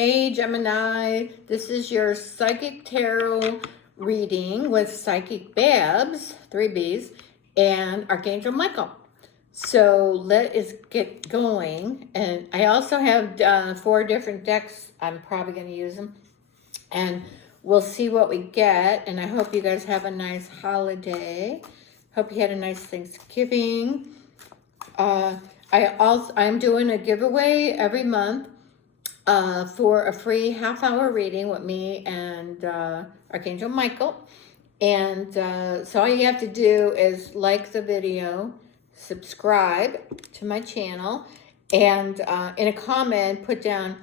Hey Gemini, this is your Psychic Tarot reading with Psychic Babbs, 3 B's, and Archangel Michael. So let us get going. And I also have 4 different decks. I'm probably going to use them. And we'll see what we get. And I hope you guys have a nice holiday. Hope you had a nice Thanksgiving. I'm doing a giveaway every month. For a free half-hour reading with me and Archangel Michael. And so all you have to do is like the video, subscribe to my channel, and in a comment put down,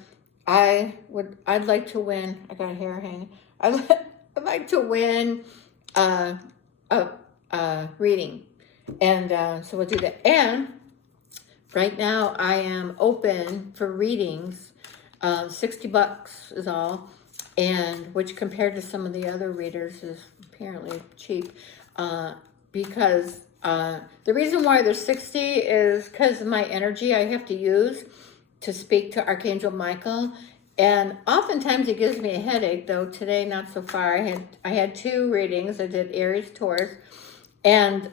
I'd like to win. I got a hair hanging. I'd like to win a reading. And so we'll do that. And right now I am open for readings. $60 is all, and which compared to some of the other readers is apparently cheap, because the reason why there's 60 is because of my energy I have to use to speak to Archangel Michael, and oftentimes it gives me a headache, though today not so far. I had 2 readings. I did Aries, Taurus, and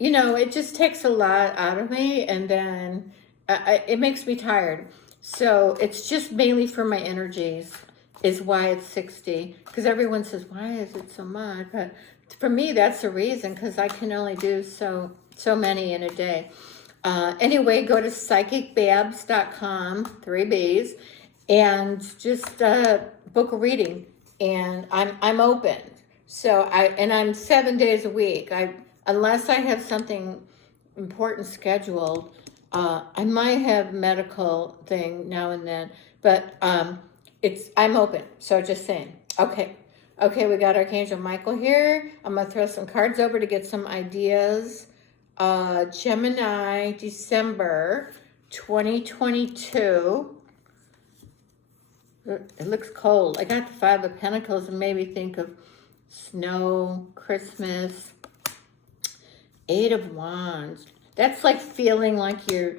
you know, it just takes a lot out of me, and then it makes me tired. So it's just mainly for my energies is why it's 60. Because everyone says, why is it so much? But for me, that's the reason, because I can only do so many in a day. Anyway, go to psychicbabbs.com, 3 B's, and just book a reading. And I'm open. So I'm 7 days a week. Unless I have something important scheduled, I might have medical thing now and then, but I'm open. So just saying. Okay, we got Archangel Michael here. I'm gonna throw some cards over to get some ideas. Gemini, December 2022. It looks cold. I got the 5 of Pentacles and made me think of snow, Christmas. 8 of Wands. That's like feeling like your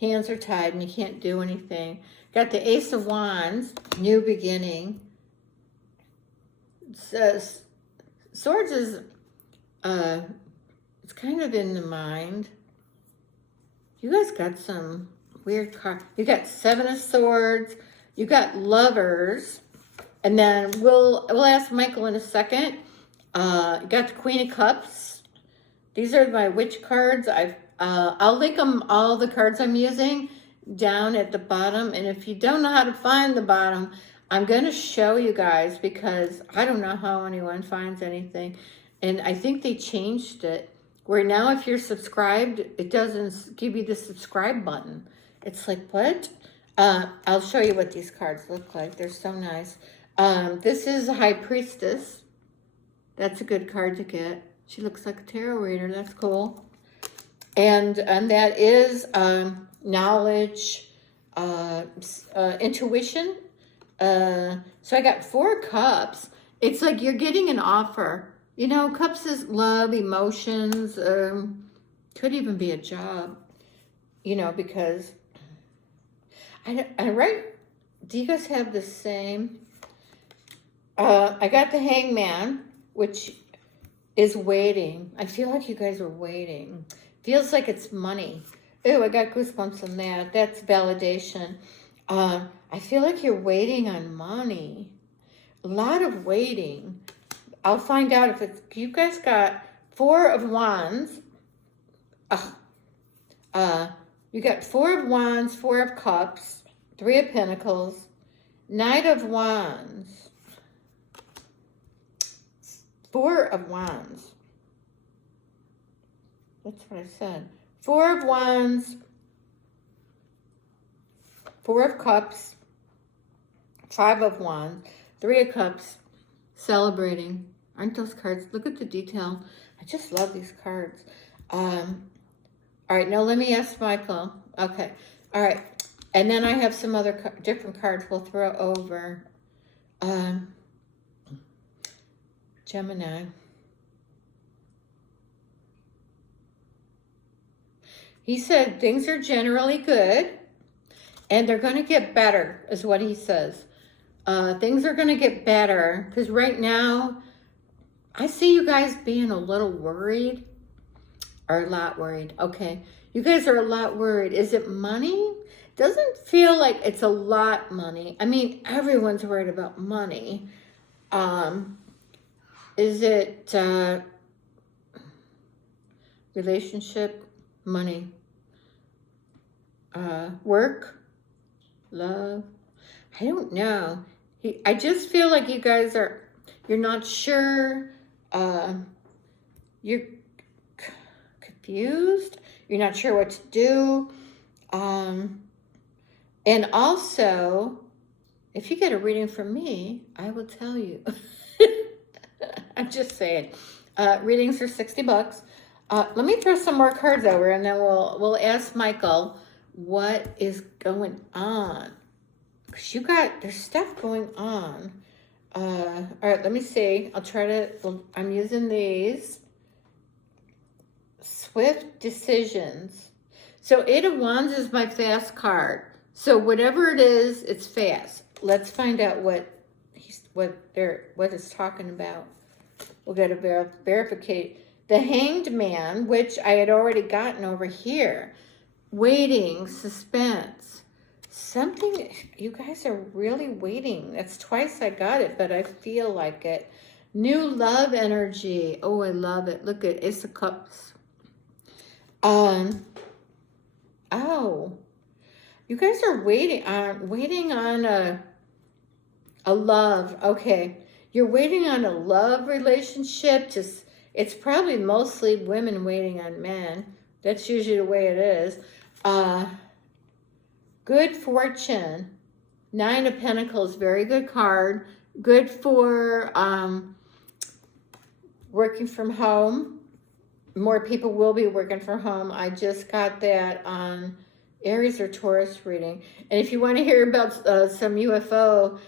hands are tied and you can't do anything. Got the Ace of Wands, new beginning. Swords is, it's kind of in the mind. You guys got some weird cards. You got 7 of Swords. You got Lovers. And then we'll ask Michael in a second. You got the Queen of Cups. These are my witch cards. I'll link them, all the cards I'm using, down at the bottom. And if you don't know how to find the bottom, I'm going to show you guys, because I don't know how anyone finds anything. And I think they changed it, where now if you're subscribed, it doesn't give you the subscribe button. It's like, what? I'll show you what these cards look like. They're so nice. This is a High Priestess. That's a good card to get. She looks like a tarot reader. That's cool. And that is knowledge, intuition. So I got 4 cups. It's like you're getting an offer. You know, cups is love, emotions, could even be a job, you know, because right? Do you guys have the same? I got the Hangman, which is waiting. I feel like you guys are waiting. Feels like it's money. Ooh, I got goosebumps on that. That's validation. I feel like you're waiting on money. A lot of waiting. I'll find out if it's... You guys got 4 of Wands. You got 4 of Wands, 4 of Cups, 3 of Pentacles, Knight of Wands, 4 of Wands. That's what I said. 4 of Wands, 4 of Cups, 5 of Wands, 3 of Cups, celebrating. Aren't those cards? Look at the detail. I just love these cards. All right, now let me ask Michael. Okay, all right. And then I have some other different cards we'll throw over. Gemini. He said things are generally good. And they're going to get better, is what he says. Things are going to get better, because right now, I see you guys being a little worried, or a lot worried. Okay, you guys are a lot worried. Is it money? Doesn't feel like it's a lot money. I mean, everyone's worried about money. Is it relationship, money, work, love? I don't know. I just feel like you guys you're not sure. You're confused. You're not sure what to do. And also, if you get a reading from me, I will tell you. I'm just saying. Readings are $60. Let me throw some more cards over, and then we'll ask Michael what is going on. Because there's stuff going on. All right, let me see. I'm using these. Swift decisions. So 8 of Wands is my fast card. So whatever it is, it's fast. Let's find out what it's talking about. We'll get a verification. The Hanged Man, which I had already gotten over here. Waiting, suspense. Something, you guys are really waiting. That's twice I got it, but I feel like it. New love energy. Oh, I love it. Look at Ace of Cups. Oh, you guys are waiting on a love. Okay, you're waiting on a love relationship. It's probably mostly women waiting on men. That's usually the way it is. Good fortune. 9 of Pentacles, very good card. Good for working from home. More people will be working from home. I just got that on Aries or Taurus reading. And if you want to hear about some UFO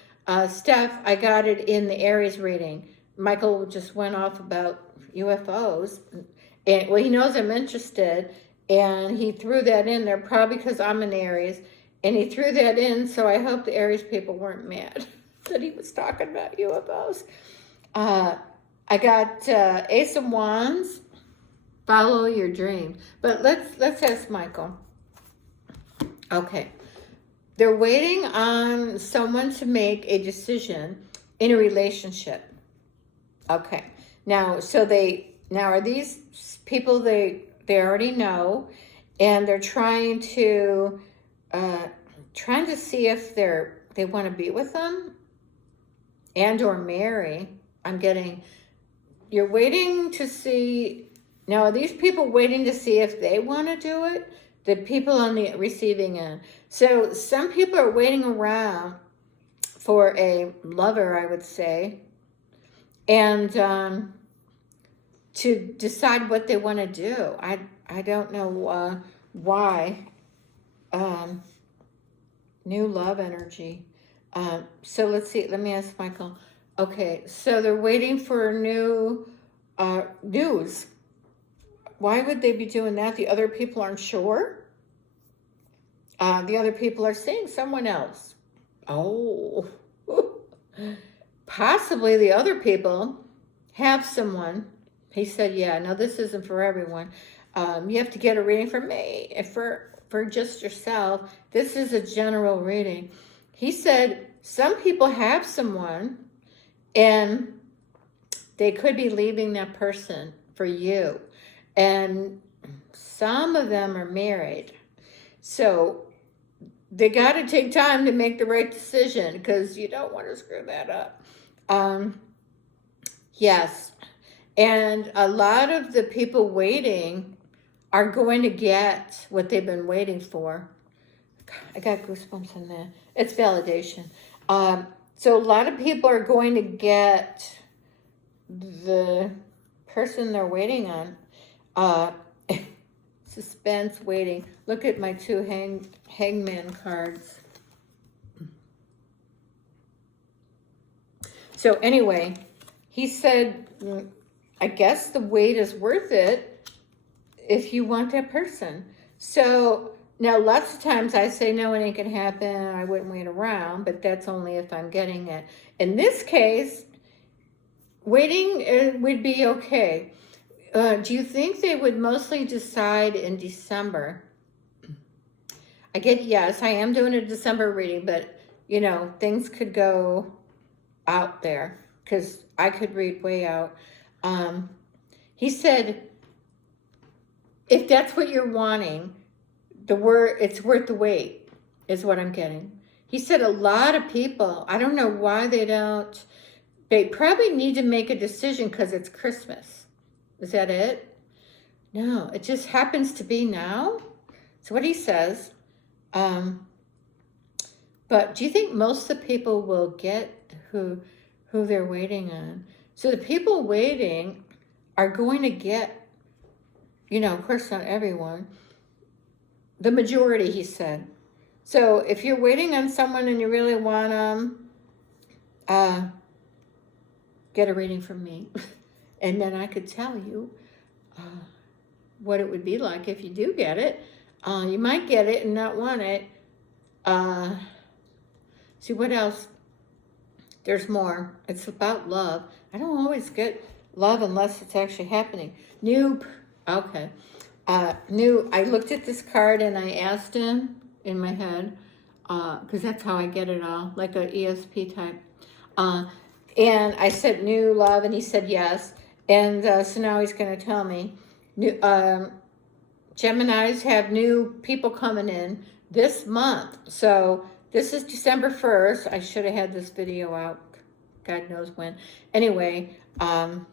stuff, I got it in the Aries reading. Michael just went off about UFOs. And well, he knows I'm interested. And he threw that in there probably because I'm an Aries. And he threw that in, so I hope the Aries people weren't mad that he was talking about UFOs. I got Ace of Wands. Follow your dream. But let's ask Michael. Okay. They're waiting on someone to make a decision in a relationship. Okay. Now, are these people they already know, and they're trying to see if they want to be with them and or marry. You're waiting to see. Now, are these people waiting to see if they want to do it? The people on the receiving end. So some people are waiting around for a lover, I would say, and to decide what they want to do. I don't know why. New love energy. So let's see. Let me ask Michael. Okay, so they're waiting for new news. Why would they be doing that? The other people aren't sure. The other people are seeing someone else. Oh, possibly the other people have someone. He said, yeah, no, this isn't for everyone. You have to get a reading from me. If for just yourself, this is a general reading. He said some people have someone and they could be leaving that person for you. And some of them are married. So they got to take time to make the right decision because you don't want to screw that up. Yes. And a lot of the people waiting are going to get what they've been waiting for. God, I got goosebumps in there. It's validation. So a lot of people are going to get the person they're waiting on. Suspense, waiting. Look at my 2 hangman cards. So anyway, he said, I guess the wait is worth it if you want that person. So Now, lots of times I say, no, it ain't going to happen. I wouldn't wait around, but that's only if I'm getting it. In this case, waiting would be okay. Do you think they would mostly decide in December? I get, yes, I am doing a December reading, but, you know, things could go out there because I could read way out. He said, if that's what you're wanting, it's worth the wait, is what I'm getting. He said a lot of people, I don't know why they probably need to make a decision because it's Christmas. Is that it? No, it just happens to be now. That's what he says. But do you think most of the people will get who they're waiting on? So the people waiting are going to get, you know, of course not everyone, the majority, he said. So if you're waiting on someone and you really want them, get a reading from me. And then I could tell you what it would be like if you do get it. You might get it and not want it. See, what else? There's more. It's about love. I don't always get love unless it's actually happening. Nope. Okay. I looked at this card and I asked him in my head, because that's how I get it all, like an ESP type. And I said new love, and he said yes. And so now he's going to tell me. Geminis have new people coming in this month. So this is December 1st. I should have had this video out. God knows when. Anyway, so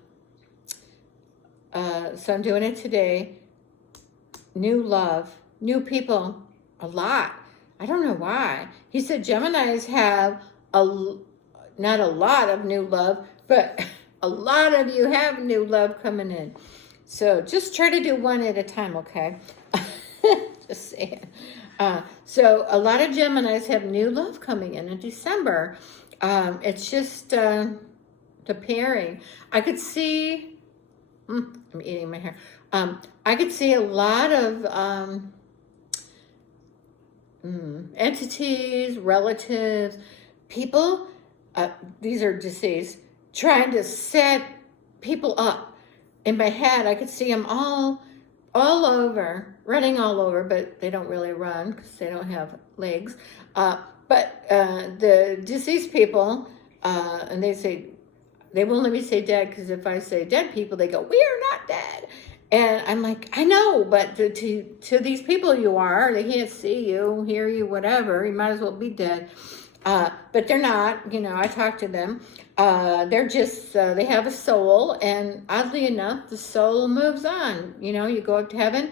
I'm doing it today. New love, new people, a lot. I don't know why. He said Geminis have not a lot of new love, but a lot of you have new love coming in. So just try to do one at a time, okay? Just saying. So a lot of Geminis have new love coming in December. It's just the pairing. I could see, I'm eating my hair. I could see a lot of entities, relatives, people, these are deceased, trying to set people up. In my head, I could see them all over, running all over, but they don't really run because they don't have legs. But the deceased people, and they won't let me say dead, because if I say dead people, they go, we are not dead. And I'm like, I know, but to these people you are. They can't see you, hear you, whatever. You might as well be dead. But they're not, you know, I talk to them. They're just, they have a soul, and oddly enough, the soul moves on. You know, you go up to heaven,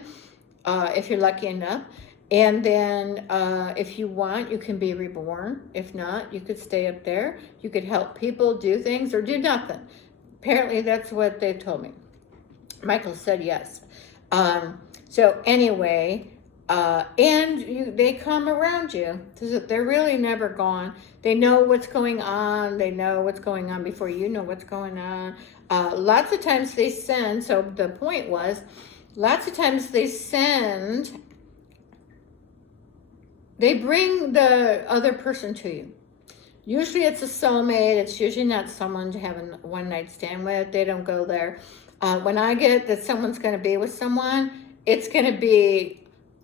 if you're lucky enough. And then if you want, you can be reborn. If not, you could stay up there. You could help people do things or do nothing. Apparently, that's what they've told me. Michael said yes. So anyway, and they come around you. They're really never gone. They know what's going on. They know what's going on before you know what's going on. Lots of times they send, so the point was, lots of times they bring the other person to you. Usually it's a soulmate. It's usually not someone to have a one-night stand with. They don't go there. When I get that someone's going to be with someone, it's going to be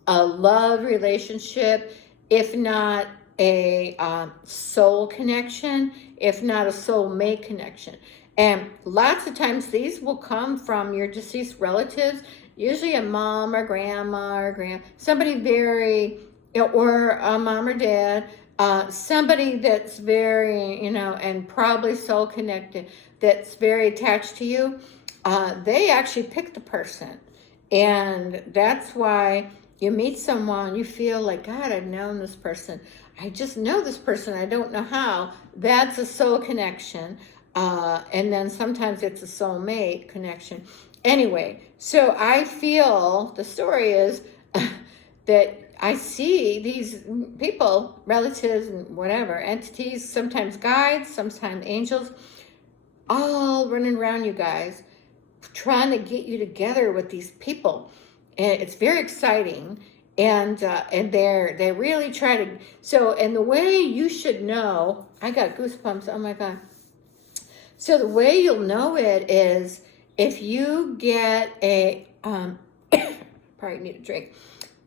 a love relationship, if not a soul connection, if not a soulmate connection. And lots of times these will come from your deceased relatives, usually a mom or grandma or somebody very, or a mom or dad, somebody that's very, you know, and probably soul connected, that's very attached to you. They actually pick the person. And that's why you meet someone, you feel like, God, I've known this person. I just know this person. I don't know how. That's a soul connection. And then sometimes it's a soulmate connection. Anyway, so I feel the story is that I see these people, relatives and whatever, entities, sometimes guides, sometimes angels, all running around you guys, trying to get you together with these people. And it's very exciting. And they really try to. So, and the way you should know, I got goosebumps. Oh my God. So the way you'll know it is if you get probably need a drink.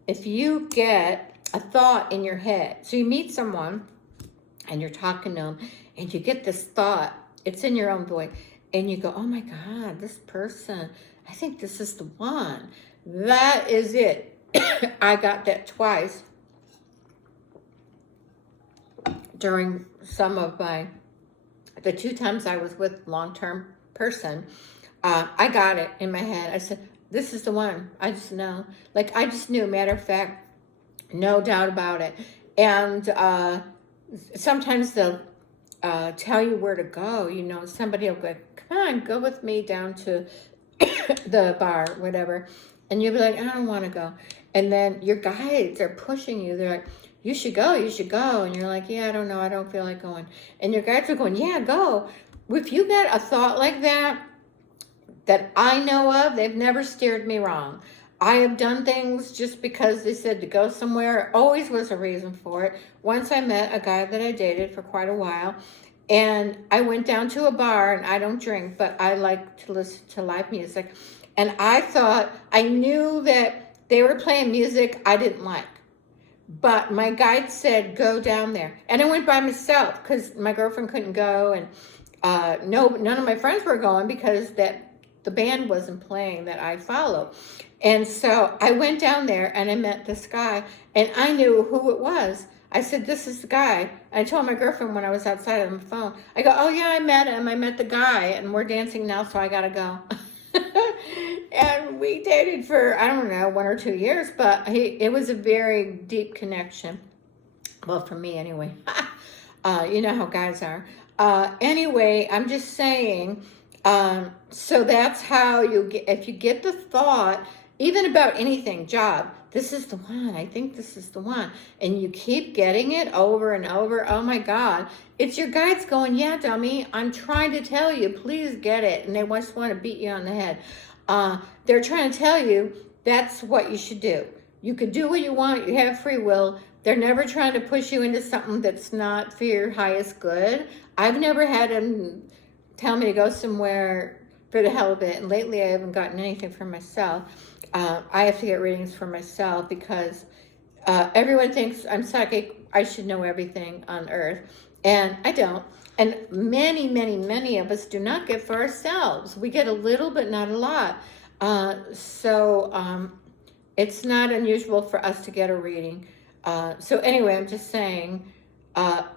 If you get a thought in your head, so you meet someone and you're talking to them and you get this thought, it's in your own voice, and you go, oh my God, this person, I think this is the one. That is it. I got that twice during some of the 2 times I was with long-term person. I got it in my head. I said, this is the one. I just know. Like, I just knew, matter of fact, no doubt about it. And sometimes they'll tell you where to go. You know, somebody will go, come on, go with me down to the bar, whatever. And you'll be like, I don't want to go. And then your guides are pushing you. They're like, you should go, you should go. And you're like, yeah, I don't know, I don't feel like going. And your guides are going, yeah, go. If you get a thought like that I know of, they've never steered me wrong. I have done things just because they said to go somewhere. Always was a reason for it. Once I met a guy that I dated for quite a while, and I went down to a bar, and I don't drink, but I like to listen to live music. And I knew that they were playing music I didn't like. But my guide said, go down there. And I went by myself because my girlfriend couldn't go. And none of my friends were going because the band wasn't playing that I follow. And so I went down there and I met this guy. And I knew who it was. I said, this is the guy. I told my girlfriend when I was outside on the phone. I go, oh, yeah, I met him. I met the guy. And we're dancing now, so I got to go. And we dated for, I don't know, 1 or 2 years, but it was a very deep connection. Well, for me anyway. You know how guys are. Anyway, I'm just saying, so that's how you get, if you get the thought, even about anything, job, this is the one, I think this is the one, and you keep getting it over and over, oh my God, it's your guides going, yeah, dummy, I'm trying to tell you, please get it, and they just want to beat you on the head. They're trying to tell you that's what you should do. You can do what you want, you have free will. They're never trying to push you into something that's not for your highest good. I've never had them tell me to go somewhere for the hell of it, and lately I haven't gotten anything for myself. I have to get readings for myself because everyone thinks I'm psychic. I should know everything on earth, and I don't. And many, many, many of us do not get for ourselves. We get a little, but not a lot. So it's not unusual for us to get a reading. So anyway, I'm just saying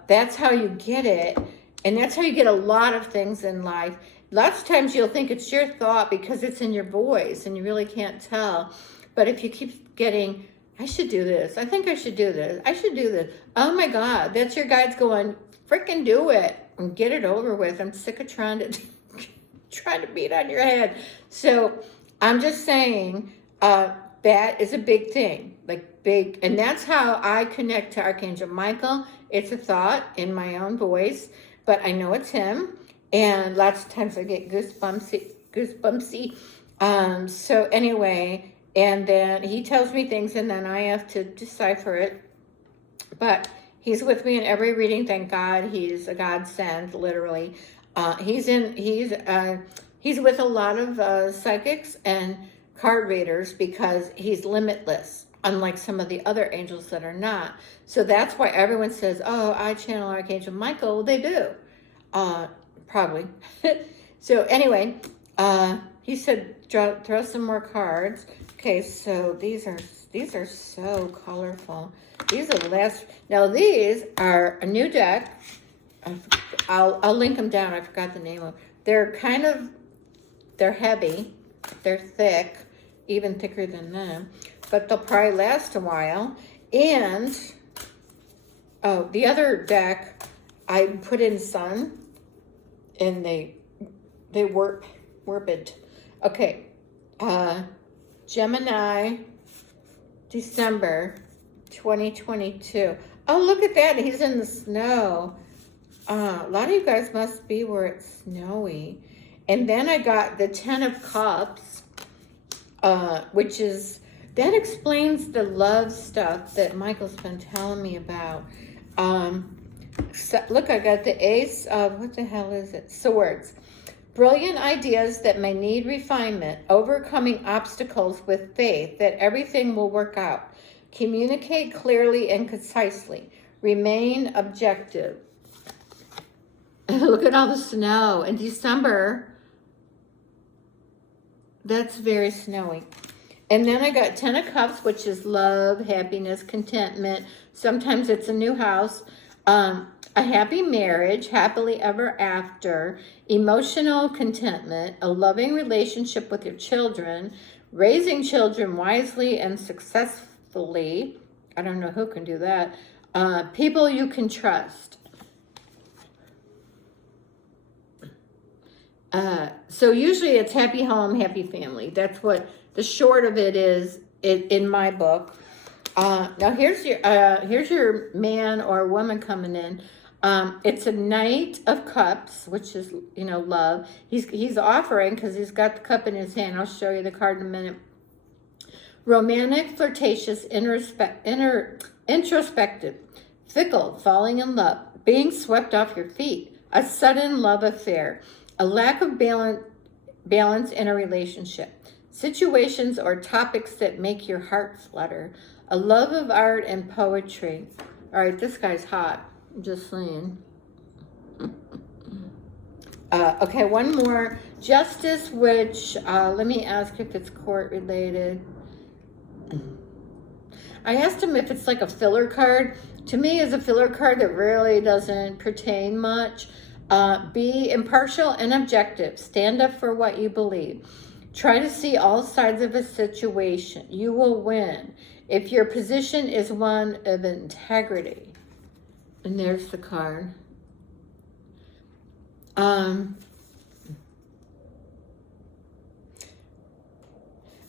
that's how you get it. And that's how you get a lot of things in life. Lots of times you'll think it's your thought because it's in your voice and you really can't tell. But if you keep getting, I should do this. I think I should do this. I should do this. Oh my God, that's your guides going, freaking do it and get it over with. I'm sick of trying to beat on your head. So I'm just saying that is a big thing, like big. And that's how I connect to Archangel Michael. It's a thought in my own voice, but I know it's him. And lots of times I get goosebumpsy. So anyway, and then he tells me things and then I have to decipher it. But he's with me in every reading, thank God. He's a godsend, literally. He's with a lot of psychics and card readers because he's limitless, unlike some of the other angels that are not. So that's why everyone says, oh, I channel Archangel Michael. Well, they do. Probably. So anyway, he said, throw some more cards. Okay, so these are so colorful. These are the last. Now these are a new deck. I'll link them down. I forgot the name of. They're heavy. They're thick, even thicker than them. But they'll probably last a while. And oh, the other deck I put in sun. And they warped. Okay, Gemini, December 2022. Oh, look at that. He's in the snow. A lot of you guys must be where it's snowy. And then I got the 10 of Cups, which is that explains the love stuff that Michael's been telling me about. So, look, I got the Ace of, what the hell is it? Swords. Brilliant ideas that may need refinement, overcoming obstacles with faith that everything will work out. Communicate clearly and concisely. Remain objective. Look at all the snow. In December, that's very snowy. And then I got 10 of Cups, which is love, happiness, contentment. Sometimes it's a new house. A happy marriage, happily ever after, emotional contentment, a loving relationship with your children, raising children wisely and successfully. I don't know who can do that. People you can trust. So usually it's happy home, happy family. That's what the short of it is in my book. Now here's your man or woman coming in. It's a Knight of Cups, which is, love. He's offering because he's got the cup in his hand. I'll show you the card in a minute. Romantic, flirtatious, introspective, fickle, falling in love, being swept off your feet, a sudden love affair, a lack of balance in a relationship, situations or topics that make your heart flutter, a love of art and poetry. All right, this guy's hot. I'm just saying. Okay, one more. Justice, which, let me ask if it's court related. I asked him if it's like a filler card. To me, it's a filler card that really doesn't pertain much. Be impartial and objective. Stand up for what you believe. Try to see all sides of a situation. You will win if your position is one of integrity. And there's the card. I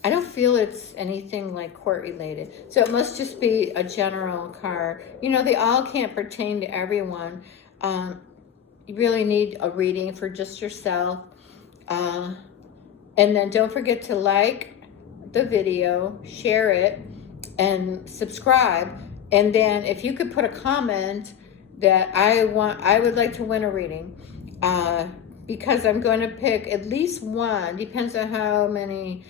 don't feel it's anything like court related. So it must just be a general card. They all can't pertain to everyone. You really need a reading for just yourself. And then don't forget to like the video, share it, and subscribe. And then if you could put a comment that I would like to win a reading, because I'm going to pick at least one, depends on how many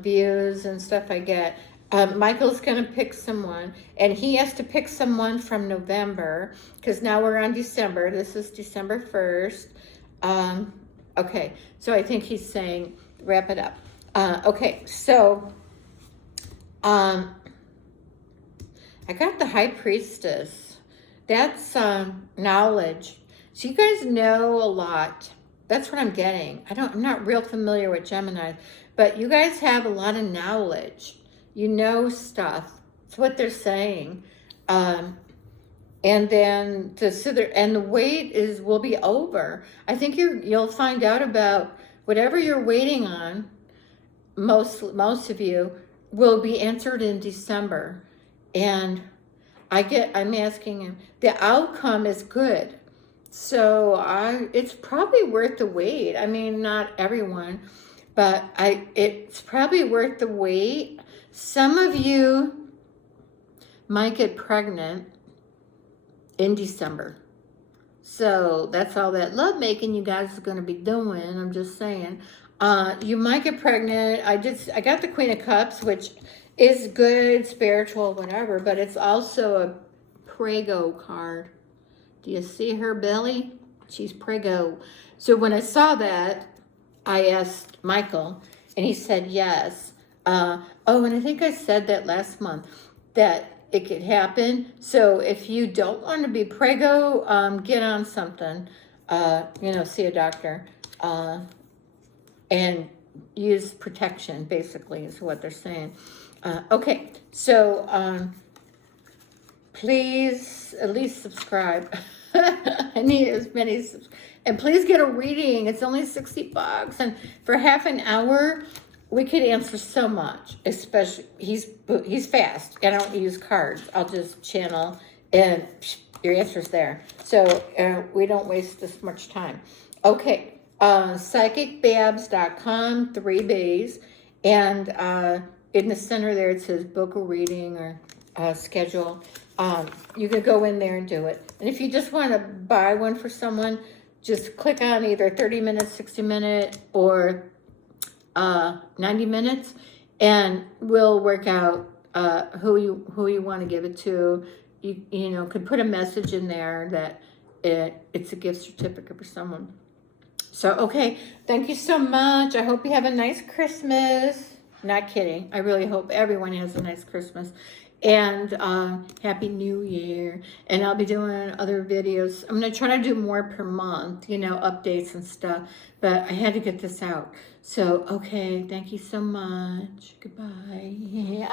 views and stuff I get. Michael's going to pick someone, and he has to pick someone from November, because now we're on December. This is December 1st. Okay, so I think he's saying wrap it up. Okay, so I got the High Priestess. That's knowledge. So you guys know a lot. That's what I'm getting. I'm not real familiar with Gemini, but you guys have a lot of knowledge. You know stuff. That's what they're saying. And then the wait will be over. I think you'll find out about whatever you're waiting on. Most of you will be answered in December. And I'm asking him, the outcome is good. So it's probably worth the wait. I mean, not everyone, but it's probably worth the wait. Some of you might get pregnant in December. So that's all that love making you guys are going to be doing. I'm just saying. You might get pregnant. I got the Queen of Cups, which is good, spiritual, whatever, but it's also a prego card. Do you see her belly? She's prego. So when I saw that, I asked Michael, and he said yes. And I think I said that last month, that it could happen. So if you don't want to be prego, get on something, see a doctor, and use protection, basically, is what they're saying. Okay, so please at least subscribe. I need as many and please get a reading. It's only $60, and for half an hour we could answer so much. Especially he's fast. I don't use cards. I'll just channel, and your answer's there. So we don't waste this much time. Okay, psychicbabbs.com, 3 B's, and in the center there, it says book a reading or schedule. You could go in there and do it. And if you just want to buy one for someone, just click on either 30 minutes, 60 minutes, or 90 minutes, and we'll work out who you want to give it to. You know, could put a message in there that it's a gift certificate for someone. So, okay, thank you so much. I hope you have a nice Christmas. Not kidding. I really hope everyone has a nice Christmas. And Happy New Year. And I'll be doing other videos. I'm going to try to do more per month, you know, updates and stuff. But I had to get this out. So, okay, thank you so much. Goodbye.